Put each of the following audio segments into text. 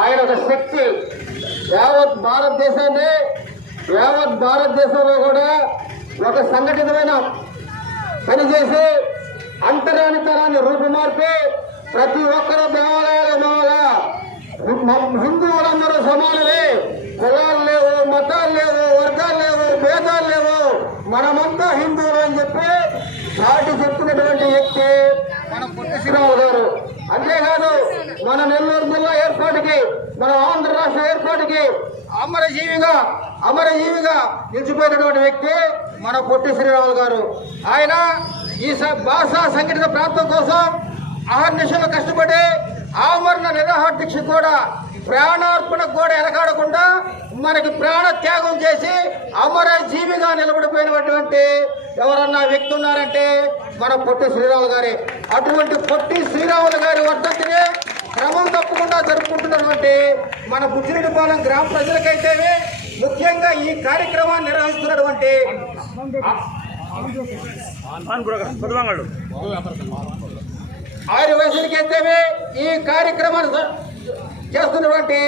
ఆయన ఒక శక్తి. యావత్ భారతదేశాన్ని యావత్ భారతదేశంలో కూడా ఒక సంఘటితమైన పనిచేసి అంతరానితనాన్ని రూపుమార్పి ప్రతి ఒక్కరు దేవాలయాలు దేవాలయ హిందువులందరూ సమానమే కులాలు లేవు మతాలు లేవు వర్గాలు లేవు భేదాలు లేవు. మనమంతా హిందువులు అని చెప్పి చాటి చెప్పినటువంటి వ్యక్తి మన పొట్టి అంతేకాదు మన నెల్లూరు జిల్లా ఏర్పాటుకి మన ఆంధ్ర రాష్ట్ర ఏర్పాటుకి అమరజీవిగా అమరజీవిగా నిలిచిపోయినటువంటి వ్యక్తి మన పొట్టి శ్రీరాములు గారు. ఆయన ఈ స- భాషా సంఘటిత ప్రాంతం కోసం అహర్నిశలు కష్టపడి ఆమరణ నిర్వహణ దీక్ష కూడా ప్రాణార్పణ కూడా ఎనకాడకుండా మనకి ప్రాణ త్యాగం చేసి అమర జీవిగా నిలబడిపోయినటువంటి ఎవరన్నా వ్యక్తి ఉన్నారంటే మన పొట్టి శ్రీరాములు గారి. అటువంటి పొట్టి శ్రీరాములు గారి వర్ధంతిని క్రమం తప్పకుండా జరుపుకుంటున్నటువంటి మన బుచ్చిరెడ్డిపాలెం గ్రామ ప్రజలకైతే ముఖ్యంగా ఈ కార్యక్రమాన్ని నిర్వహిస్తున్నటువంటి కొద్దివాంగడు ఆరు వయసులకైతేనే ఈ కార్యక్రమాన్ని చేస్తున్నటువంటి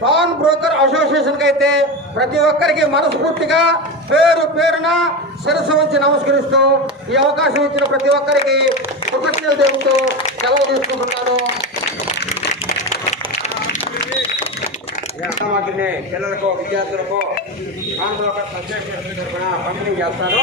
పాన్ బ్రోకర్ అసోసియేషన్కి అయితే ప్రతి ఒక్కరికి మనస్ఫూర్తిగా పేరు పేరున శిరస్సు వచ్చి నమస్కరిస్తూ ఈ అవకాశం ఇచ్చిన ప్రతి ఒక్కరికి కృతజ్ఞతలు తెలుపుతూ సెలవు తీసుకుంటున్నాను. వాటిని పిల్లలకు విద్యార్థులకు పాన్ బ్రోకర్ పంపిణీ చేస్తారు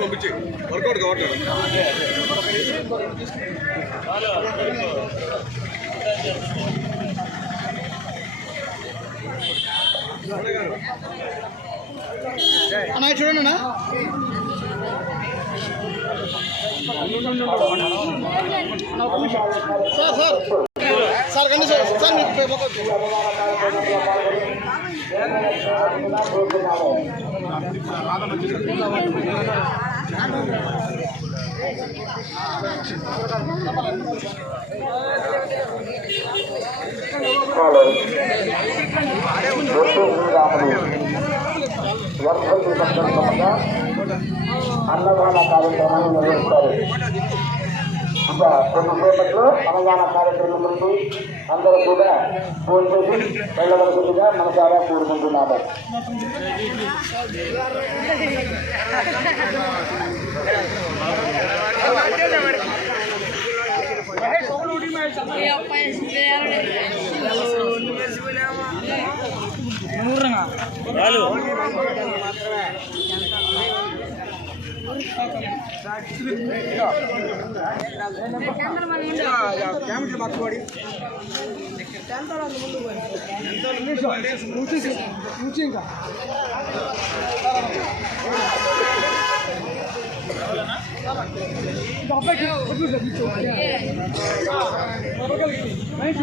పంపించి. వర్కౌట్ కావట్లేదు. అన్న చూడండి అన్న. Sir sir. సార్ కండి సార్. సార్ మీకు పే- పోకొద్దు. అన్నదాన కార్యక్రమాన్ని నిర్వహిస్తారు ఇంకా కొద్దిసేపట్లో అన్నదాన కార్యక్రమం నుండి అందరూ కూడా ఫోన్ చేసి వెళ్ళవలసిందిగా మన ద్వారా కోరుకుంటున్నాము ఇంకా మైక్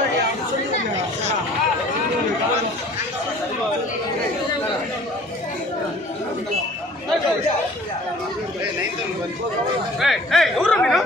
ఎవరు మీరు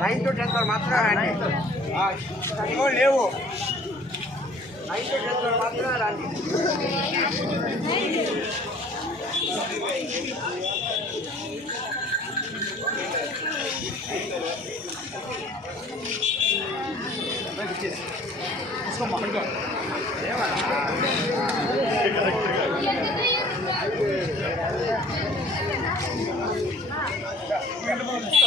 నైన్త్ టెన్త్ మాత్రం రండి లేవు నైన్త్ టెన్త్ మాత్రం రండి 干嘛？干嘛？干嘛？干嘛？干嘛？